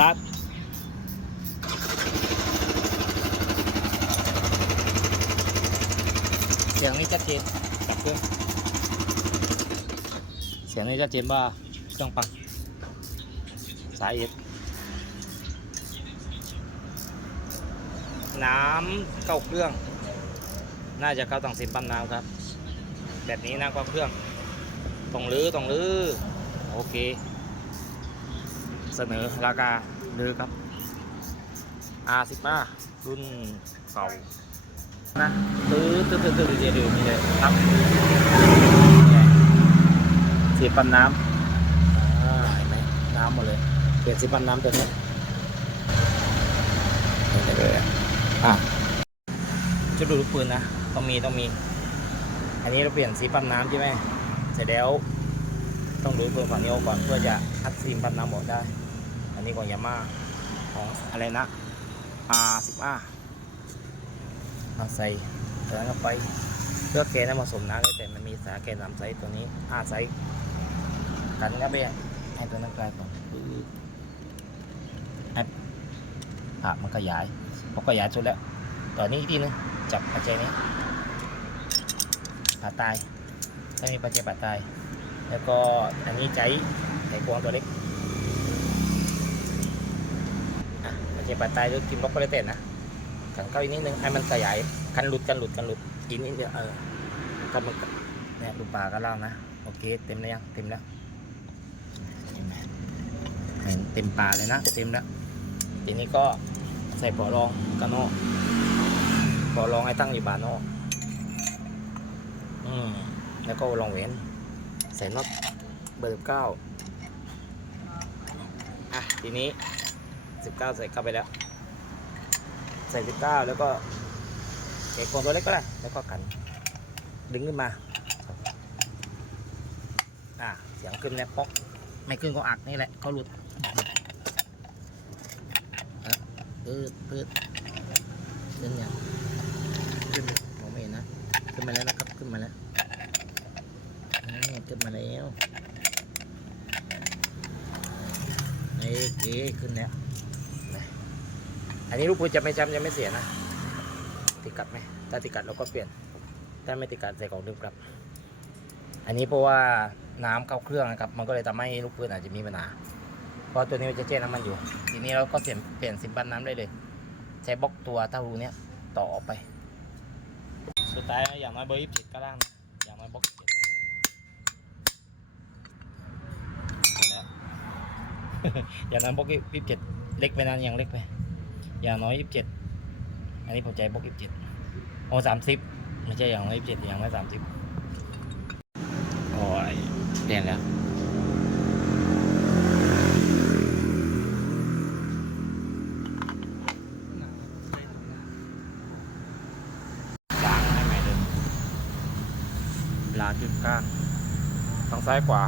ตาร์ทเสียงนี้ชัดเจนจับเครื่องเสียงนี้ชัดเจนว่าเครื่องปังสายเอ็ดน้ำเข้าเครื่อง น่าจะเข้าตั้งสิบปั๊มน้ำครับ แบบนี้น้ำเข้าเครื่องต้องรื้อต้องรื้อโอเค สนอราคาลือครับ R15 รุ่นเก่านะตื้อตื้อตื้อตื้อเดียวเดียวนี่เลยครับสีปั๊มน้ำเห็นไหมน้ำหมดเลย เปลี่ยนสีปั๊มน้ำตัวนี้นี่เลยอะจะดูลูกปืนนะต้องมีต้องมี อันนี้เราเปลี่ยนสีปั๊มน้ำใช่ไหมเสร็จแล้วต้องดูปืนฝั่งนี้ออกก่อนเพื่อจะอัดซีมปั๊มน้ำออกได้ อันนี้ของยาม่าของอะไรนะ R15 มาใส่แล้วก็ไปเพื่อแกนผสมน้ำแต่มันมีสาแกนสามไซส์ตัวนี้ห้าไซส์กันก็ไปให้ตัวนั้นกลายก่อนแอปอะมันขยายพอขยายสุดแล้วต่อนี้อีกทีนึงจับปัจจัยนี้ผ่าตายถ้ามีปัจจัยผ่าตาย แล้วก็อันนี้ใจใจกวงตัวเล็ก อะปัตายหรือกินบล็อกก็เลเต้นนะขันเข้าอีกนิดนึงให้มันขยายกันหลุดกันหลุดกันหลุดอีกนิดเดียวเออกันมันเนี่ยดูปลากันล่างนะโอเค เต็มแล้วยังเต็มแล้วเห็นไหมเห็นเต็มปลาเลยนะเต็มแล้วทีนี้ก็ใส่ปอรองกระโนปอรองให้ตั้งอยู่บานนอกอืมแล้วก็ลองเว้นใส่น็อตเบอร์เก้าอะทีนี้ สิบเก้าใส่เข้าไปแล้ว ใส่สิบเก้าแล้วก็เกะโคนตัวเล็กก็ได้แล้วก็กันดึงขึ้นมา อะเสียงขึ้นเนี่ยป๊อก ไม่ขึ้นก็อักนี่แหละเขาหลุดอะปืดปืดขึ้นยังขึ้นมองไม่เห็นนะ ขึ้นมาแล้วนะครับ ขึ้นมาแล้วอ่ขึ้นมาแล้วโอเคขึ้นแล้ว อันนี้ลูกปืนจะไม่จำจะไม่เสียนะติดกัดไหมถ้าติดกัดเราก็เปลี่ยนถ้าไม่ติดกัดใส่ของเดิมครับ อันนี้เพราะว่าน้ำเข้าเครื่องนะครับ มันก็เลยทำให้ลูกปืนอาจจะมีปัญหาเพราะตัวนี้มันจะเจ๊น้ำมันอยู่ ทีนี้เราก็เปลี่ยนเปลี่ยนสิมปันน้ำได้เลย ใช้บล็อกตัวเท่ารูเนี้ยต่อออกไป สุดท้ายอย่างน้อยเบอร์ยี่สิบก็ล่างนะอย่างน้อยบล็อกเจ็ดอย่างนั้นบล็อกยี่สิบเจ็ดเล็กไปนานอยังเล็กไป อย่างน้อยยี่สิบเจ็ดอันนี้ผมใจบล็อกยี่สิบเจ็ดโอ้สามสิบไม่ใช่อย่างน้อยยี่สิบเจ็ดอย่างน้อยสามสิบโอ้ยเปลี่ยนแล้วกลางให้ใหม่เดิมลาจุดกลางทางซ้ายขวา